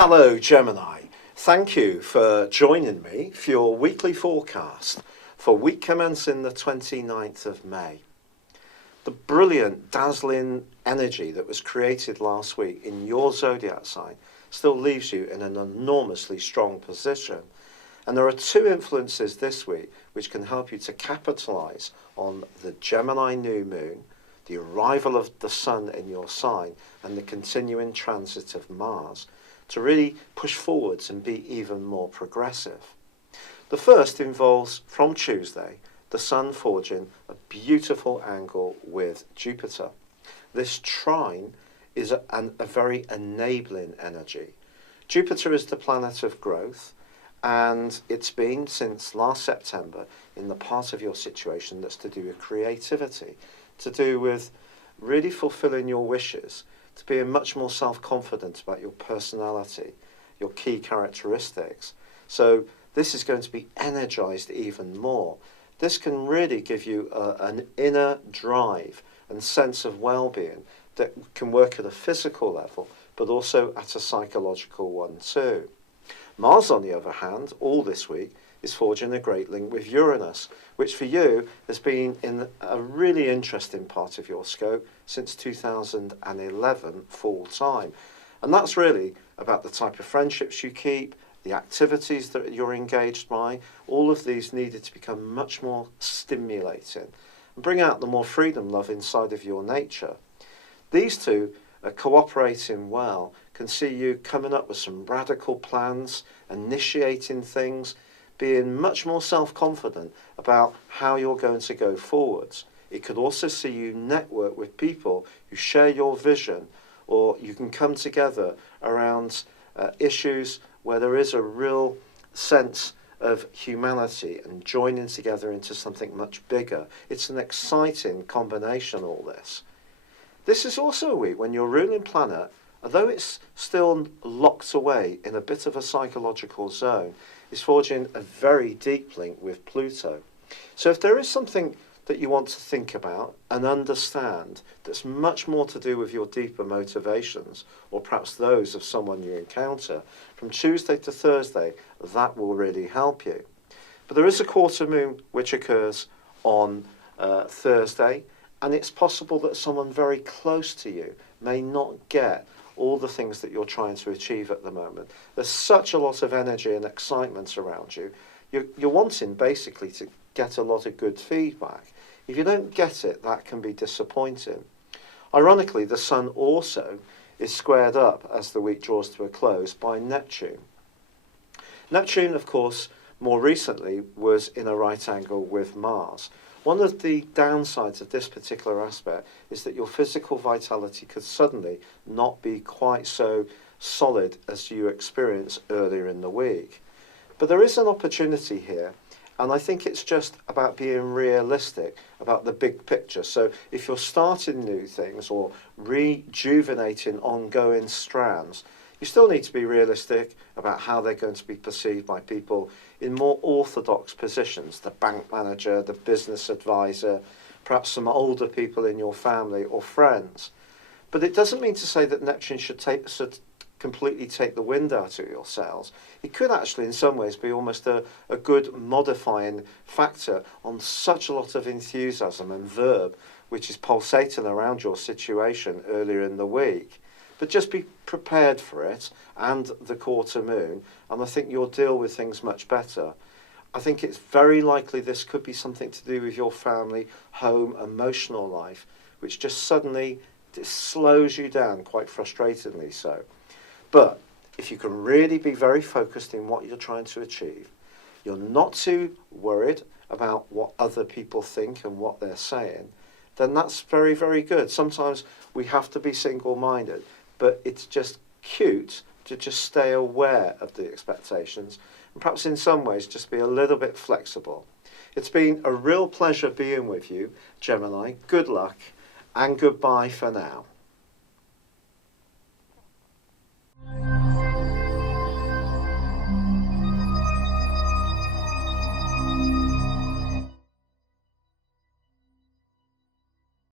Hello Gemini, thank you for joining me for your weekly forecast for week commencing the 29th of May. The brilliant, dazzling energy that was created last week in your zodiac sign still leaves you in an enormously strong position. And there are two influences this week which can help you to capitalize on the Gemini new moon, the arrival of the sun in your sign, and the continuing transit of Mars, to really push forwards and be even more progressive. The first involves, from Tuesday, the sun forging a beautiful angle with Jupiter. This trine is a very enabling energy. Jupiter is the planet of growth, and it's been since last September in the part of your situation that's to do with creativity, to do with really fulfilling your wishes, to being much more self-confident about your personality, your key characteristics. So this is going to be energized even more. This can really give you an inner drive and sense of well-being that can work at a physical level, but also at a psychological one too. Mars, on the other hand, all this week, is forging a great link with Uranus, which for you has been in a really interesting part of your scope since 2011 full time. And that's really about the type of friendships you keep, the activities that you're engaged by. All of these needed to become much more stimulating and bring out the more freedom love inside of your nature. These two are cooperating well, can see you coming up with some radical plans, initiating things, being much more self-confident about how you're going to go forwards. It could also see you network with people who share your vision, or you can come together around issues where there is a real sense of humanity and joining together into something much bigger. It's an exciting combination, all this. This is also a week when your ruling planet, although it's still locked away in a bit of a psychological zone, is forging a very deep link with Pluto. So if there is something that you want to think about and understand that's much more to do with your deeper motivations, or perhaps those of someone you encounter, from Tuesday to Thursday, that will really help you. But there is a quarter moon which occurs on Thursday, and it's possible that someone very close to you may not get all the things that you're trying to achieve at the moment. There's such a lot of energy and excitement around you. You're wanting basically to get a lot of good feedback. If you don't get it, that can be disappointing. Ironically, the sun also is squared up as the week draws to a close by Neptune. Neptune, of course, more recently was in a right angle with Mars. One of the downsides of this particular aspect is that your physical vitality could suddenly not be quite so solid as you experienced earlier in the week. But there is an opportunity here, and I think it's just about being realistic about the big picture. So if you're starting new things or rejuvenating ongoing strands, you still need to be realistic about how they're going to be perceived by people in more orthodox positions, the bank manager, the business advisor, perhaps some older people in your family or friends. But it doesn't mean to say that Neptune should completely take the wind out of your sails. It could actually in some ways be almost a good modifying factor on such a lot of enthusiasm and verb which is pulsating around your situation earlier in the week. But just be prepared for it and the quarter moon, and I think you'll deal with things much better. I think it's very likely this could be something to do with your family, home, emotional life, which just suddenly slows you down, quite frustratingly so. But if you can really be very focused in what you're trying to achieve, you're not too worried about what other people think and what they're saying, then that's very, very good. Sometimes we have to be single-minded, but it's just cute to just stay aware of the expectations and perhaps in some ways just be a little bit flexible. It's been a real pleasure being with you, Gemini. Good luck and goodbye for now.